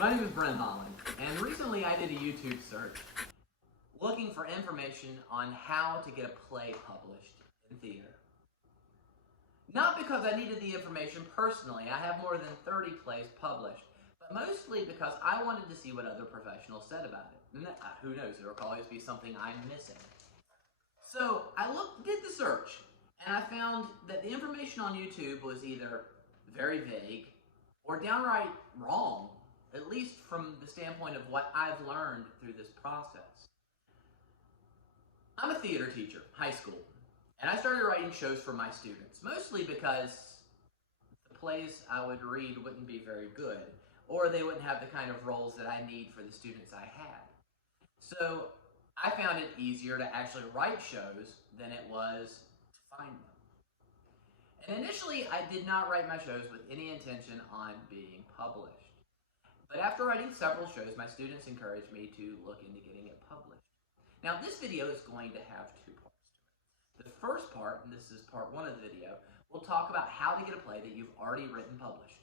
My name is Brent Holland, and recently I did a YouTube search looking for information on how to get a play published in theater. Not because I needed the information personally, I have more than 30 plays published, but mostly because I wanted to see what other professionals said about it. And who knows, there will always be something I'm missing. So I did the search, and I found that the information on YouTube was either very vague or downright wrong, at least from the standpoint of what I've learned through this process. I'm a theater teacher, high school, and I started writing shows for my students, mostly because the plays I would read wouldn't be very good, or they wouldn't have the kind of roles that I need for the students I had. So I found it easier to actually write shows than it was to find them. And initially, I did not write my shows with any intention on being published. But after writing several shows, my students encouraged me to look into getting it published. Now, this video is going to have two parts to it. The first part, and this is part one of the video, we'll talk about how to get a play that you've already written published.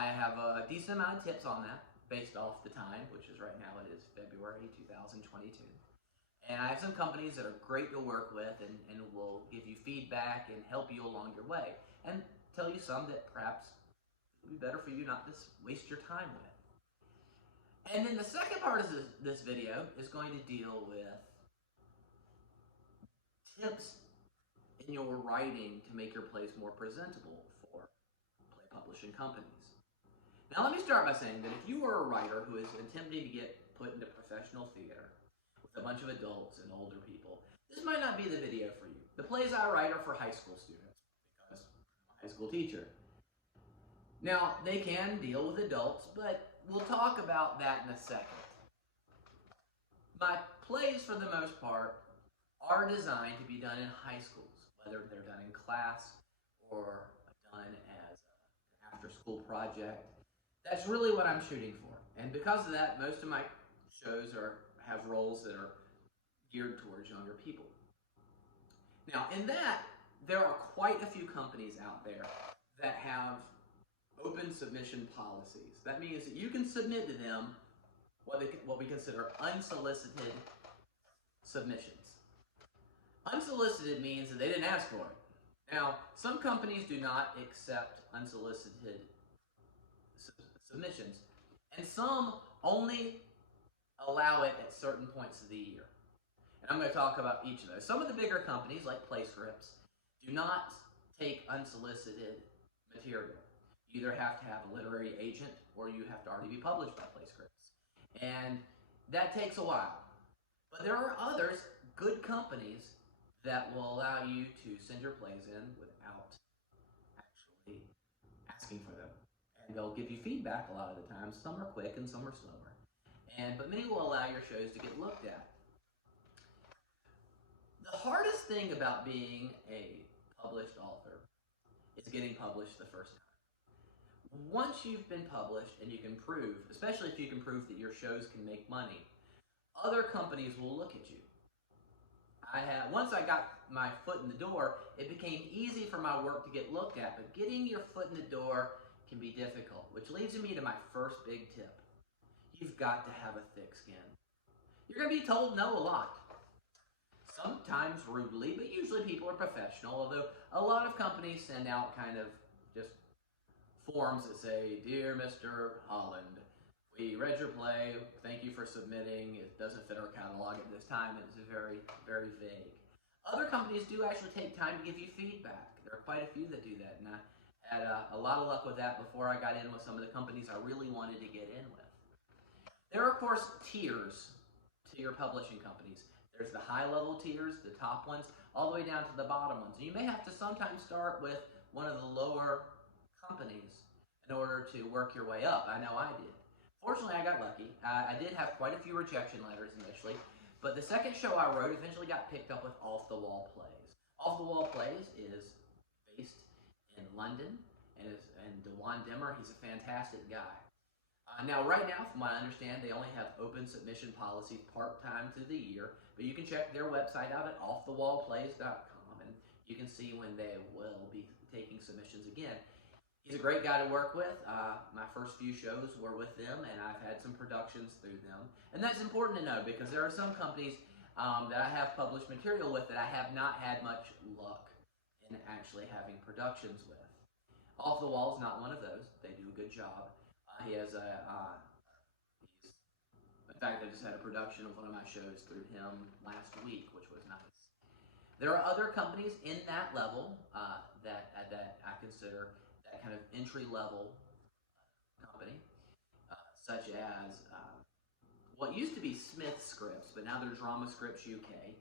I have a decent amount of tips on that based off the time, which is right now it is February 2022. And I have some companies that are great to work with and will give you feedback and help you along your way. And tell you some that perhaps it would be better for you not to waste your time with. And then the second part of this video is going to deal with tips in your writing to make your plays more presentable for play publishing companies. Now let me start by saying that if you are a writer who is attempting to get put into professional theater with a bunch of adults and older people, this might not be the video for you. The plays I write are for high school students because I'm a high school teacher. Now, they can deal with adults, but we'll talk about that in a second. My plays, for the most part, are designed to be done in high schools, whether they're done in class or done as an after-school project. That's really what I'm shooting for. And because of that, most of my shows have roles that are geared towards younger people. Now, in that, there are quite a few companies out there that have open submission policies. That means that you can submit to them what we consider unsolicited submissions. Unsolicited means that they didn't ask for it. Now, some companies do not accept unsolicited submissions, and some only allow it at certain points of the year. And I'm going to talk about each of those. Some of the bigger companies, like PlayScripts, do not take unsolicited material. You either have to have a literary agent or you have to already be published by PlayScripts. And that takes a while. But there are others, good companies, that will allow you to send your plays in without actually asking for them. And they'll give you feedback a lot of the time. Some are quick and some are slower. But many will allow your shows to get looked at. The hardest thing about being a published author is getting published the first time. Once you've been published and you can prove, especially if you can prove that your shows can make money, other companies will look at you. Once I got my foot in the door, it became easy for my work to get looked at, but getting your foot in the door can be difficult, which leads me to my first big tip. You've got to have a thick skin. You're going to be told no a lot. Sometimes rudely, but usually people are professional, although a lot of companies send out kind of just forms that say, "Dear Mr. Holland, we read your play, thank you for submitting, it doesn't fit our catalog at this time," and it's very, very vague. Other companies do actually take time to give you feedback. There are quite a few that do that, and I had a lot of luck with that before I got in with some of the companies I really wanted to get in with. There are, of course, tiers to your publishing companies. There's the high-level tiers, the top ones, all the way down to the bottom ones. And you may have to sometimes start with one of the lower companies in order to work your way up. I know I did. Fortunately, I got lucky. I did have quite a few rejection letters initially, but the second show I wrote eventually got picked up with Off the Wall Plays. Off the Wall Plays is based in London, and Dewan Dimmer, he's a fantastic guy. Now, right now, from what I understand, they only have open submission policies part-time through the year, but you can check their website out at offthewallplays.com, and you can see when they will be taking submissions again. He's a great guy to work with. My first few shows were with them, and I've had some productions through them. And that's important to know because there are some companies that I have published material with that I have not had much luck in actually having productions with. Off the Wall is not one of those. They do a good job. He has he's, in fact, I just had a production of one of my shows through him last week, which was nice. There are other companies in that level that I consider that kind of entry level company, such as what used to be Smith Scripts, but now they're Drama Scripts UK.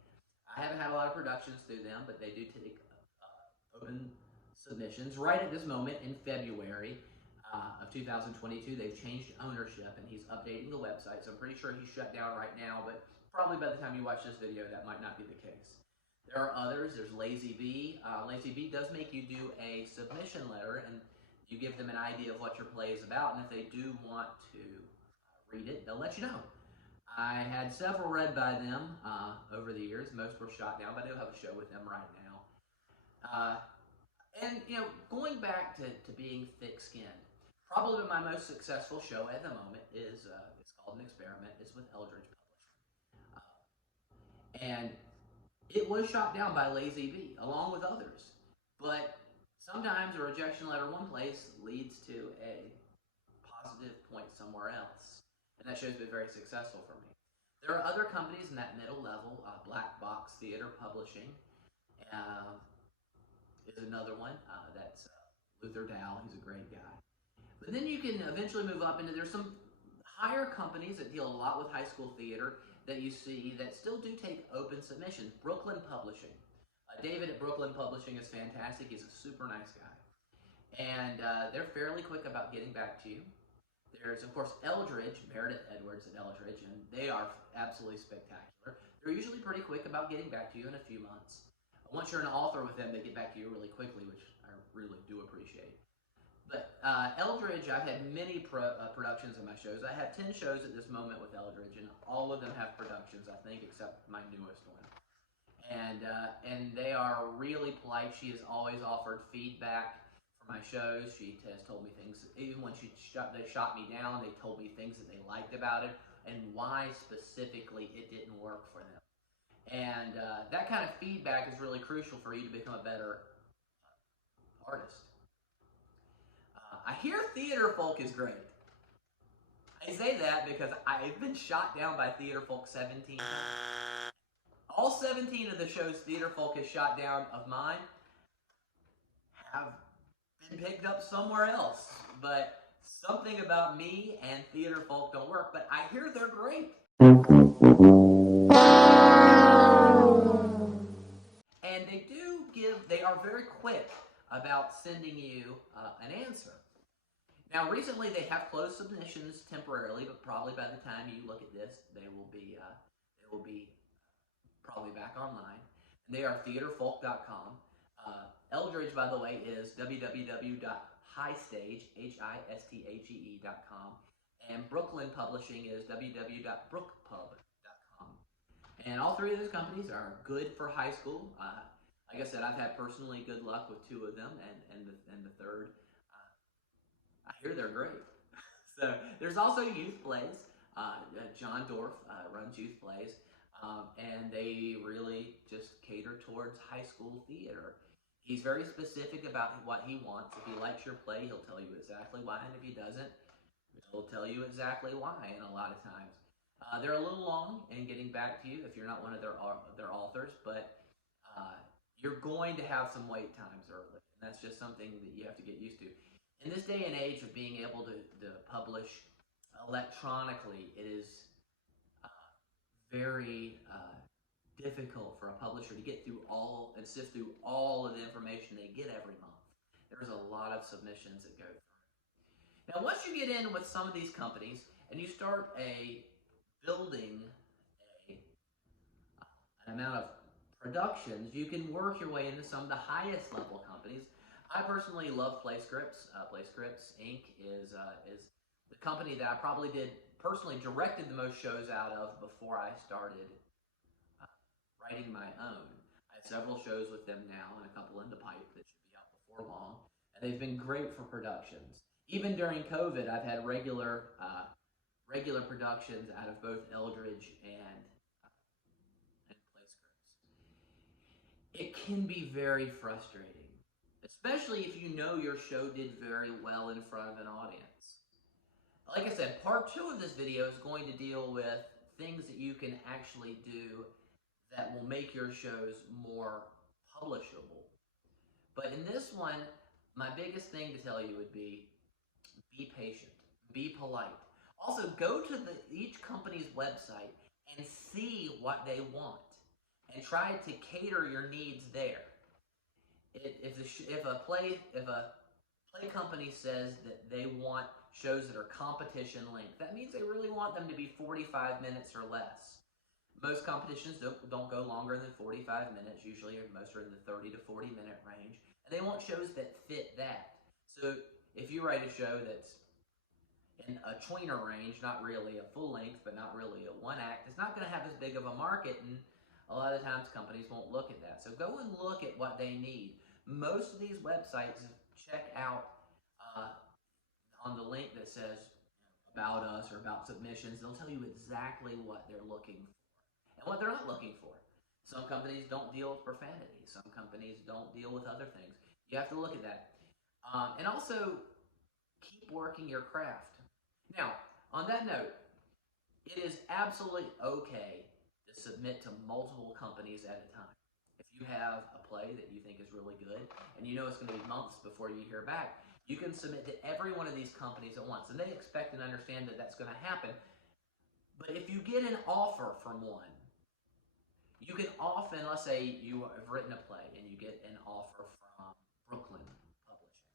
I haven't had a lot of productions through them, but they do take open submissions. Right at this moment in February of 2022, they've changed ownership and he's updating the website. So I'm pretty sure he's shut down right now, but probably by the time you watch this video, that might not be the case. There are others. There's Lazy Bee. Lazy Bee does make you do a submission letter and you give them an idea of what your play is about. And if they do want to read it, they'll let you know. I had several read by them over the years. Most were shot down, but I do have a show with them right now. And, you know, going back to being thick-skinned, probably my most successful show at the moment is, it's called An Experiment. It's with Eldridge Publishing. And it was shot down by Lazy Bee, along with others. But sometimes a rejection letter one place leads to a positive point somewhere else. And that show's been very successful for me. There are other companies in that middle level. Black Box Theater Publishing is another one. That's Luther Dow. He's a great guy. But then you can eventually move up into, there's some higher companies that deal a lot with high school theater that you see that still do take open submissions. Brooklyn Publishing. David at Brooklyn Publishing is fantastic. He's a super nice guy. And they're fairly quick about getting back to you. There's, of course, Eldridge, Meredith Edwards at Eldridge, and they are absolutely spectacular. They're usually pretty quick about getting back to you in a few months. Once you're an author with them, they get back to you really quickly, which I really do appreciate. But Eldridge, I've had many productions of my shows. I have 10 shows at this moment with Eldridge, and all of them have productions, I think, except my newest one. And they are really polite. She has always offered feedback for my shows. She has told me things, even when they shot me down, they told me things that they liked about it and why specifically it didn't work for them. And that kind of feedback is really crucial for you to become a better artist. I hear Theater Folk is great. I say that because I've been shot down by Theater Folk 17 times. All 17 of the shows Theater Folk has shot down of mine have been picked up somewhere else. But something about me and Theater Folk don't work. But I hear they're great. And they are very quick about sending you an answer. Now, recently they have closed submissions temporarily, but probably by the time you look at this, they will be probably back online. And they are theaterfolk.com. Eldridge, by the way, is www.histage.com. And Brooklyn Publishing is www.brookpub.com. And all three of those companies are good for high school. Like I said, I've had personally good luck with two of them, and the third, I hear they're great. So there's also youth plays. John Dorff runs youth plays, and they really just cater towards high school theater. He's very specific about what he wants. If he likes your play, he'll tell you exactly why, and if he doesn't, he'll tell you exactly why. And a lot of times, they're a little long in getting back to you if you're not one of their authors, but you're going to have some wait times early, and that's just something that you have to get used to. In this day and age of being able to publish electronically, it is very difficult for a publisher to get through and sift through all of the information they get every month. There's a lot of submissions that go through. Now, once you get in with some of these companies and you start building an amount of productions, you can work your way into some of the highest level companies. I personally love PlayScripts. PlayScripts Inc. is the company that I probably directed the most shows out of before I started writing my own. I have several shows with them now and a couple in the pipe that should be out before long. They've been great for productions. Even during COVID, I've had regular productions out of both Eldridge and Play Scripts. It can be very frustrating, especially if you know your show did very well in front of an audience. Like I said, part 2 of this video is going to deal with things that you can actually do that will make your shows more publishable. But in this one, my biggest thing to tell you would be patient, be polite. Also, go to each company's website and see what they want and try to cater your needs there. If a play company says that they want shows that are competition length, that means they really want them to be 45 minutes or less. Most competitions don't go longer than 45 minutes. Usually most are in the 30 to 40 minute range. And they want shows that fit that. So if you write a show that's in a tweener range, not really a full length, but not really a one act, it's not going to have as big of a market, and a lot of times companies won't look at that. So go and look at what they need. Most of these websites, check out on the link that says about us or about submissions, they'll tell you exactly what they're looking for and what they're not looking for. Some companies don't deal with profanity. Some companies don't deal with other things. You have to look at that. And also, keep working your craft. Now, on that note, it is absolutely okay to submit to multiple companies at a time. If you have a play that you think is really good and you know it's going to be months before you hear back, you can submit to every one of these companies at once. And they expect and understand that that's going to happen. But if you get an offer from one, you can often, let's say you have written a play and you get an offer from Brooklyn Publishing,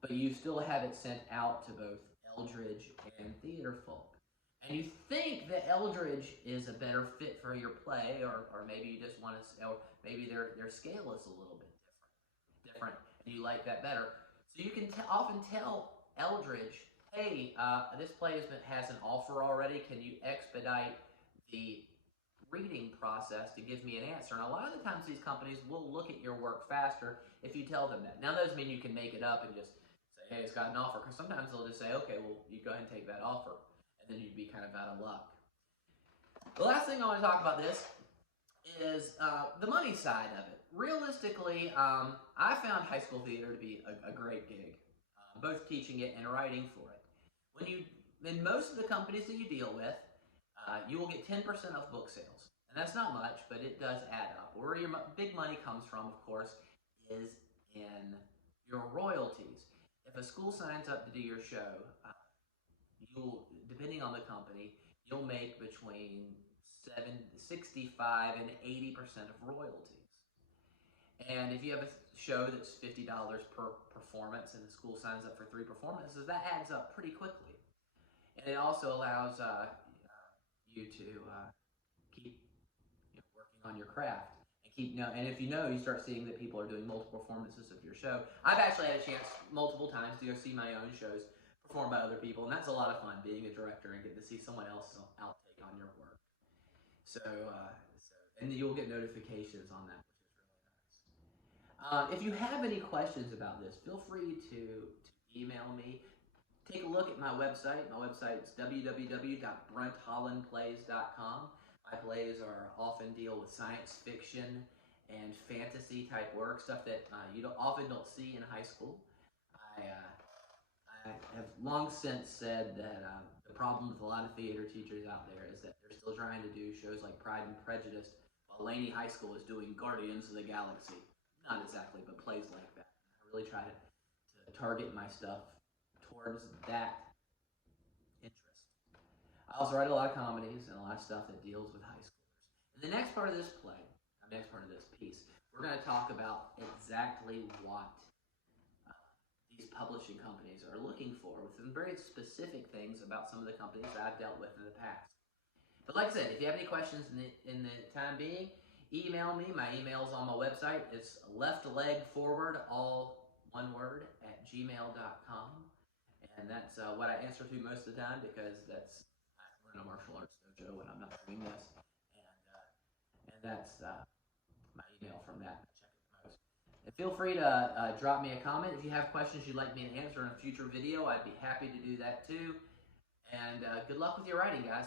but you still have it sent out to both Eldridge and Theater Folk. And you think that Eldridge is a better fit for your play, or maybe you just want to, or maybe their scale is a little bit different, and you like that better. So you can often tell Eldridge, hey, this play has an offer already. Can you expedite the reading process to give me an answer? And a lot of the times these companies will look at your work faster if you tell them that. Now, that doesn't mean you can make it up and just say, hey, it's got an offer, because sometimes they'll just say, okay, well, you go ahead and take that offer, and then you'd be kind of out of luck. The last thing I want to talk about this is the money side of it. Realistically, I found high school theater to be a great gig, both teaching it and writing for it. In most of the companies that you deal with, you will get 10% of book sales. And that's not much, but it does add up. Where your big money comes from, of course, is in your royalties. If a school signs up to do your show, depending on the company, you'll make between 65 and 80% of royalties. And if you have a show that's $50 per performance and the school signs up for 3 performances, that adds up pretty quickly. And it also allows you to keep working on your craft and if you start seeing that people are doing multiple performances of your show. I've actually had a chance multiple times to go see my own shows performed by other people, and that's a lot of fun, being a director and getting to see someone else's outtake on your work. And you'll get notifications on that, which is really nice. If you have any questions about this, feel free to email me. Take a look at my website. My website is www.brenthollandplays.com. My plays often deal with science fiction and fantasy type work, stuff that you often don't see in high school. I have long since said that the problem with a lot of theater teachers out there is that they're still trying to do shows like Pride and Prejudice while Laney High School is doing Guardians of the Galaxy. Not exactly, but plays like that. I really try to target my stuff towards that interest. I also write a lot of comedies and a lot of stuff that deals with high schoolers. In the next part of this piece, we're going to talk about exactly what these publishing companies are looking for, with some very specific things about some of the companies that I've dealt with in the past. But like I said, if you have any questions in the time being, email me. My email's on my website. It's leftlegforward, all one word, @gmail.com. And that's what I answer to most of the time, because we're in a martial arts dojo when I'm not doing this. And that's my email from that. I check it the most. And feel free to drop me a comment. If you have questions you'd like me to answer in a future video, I'd be happy to do that too. And good luck with your writing, guys.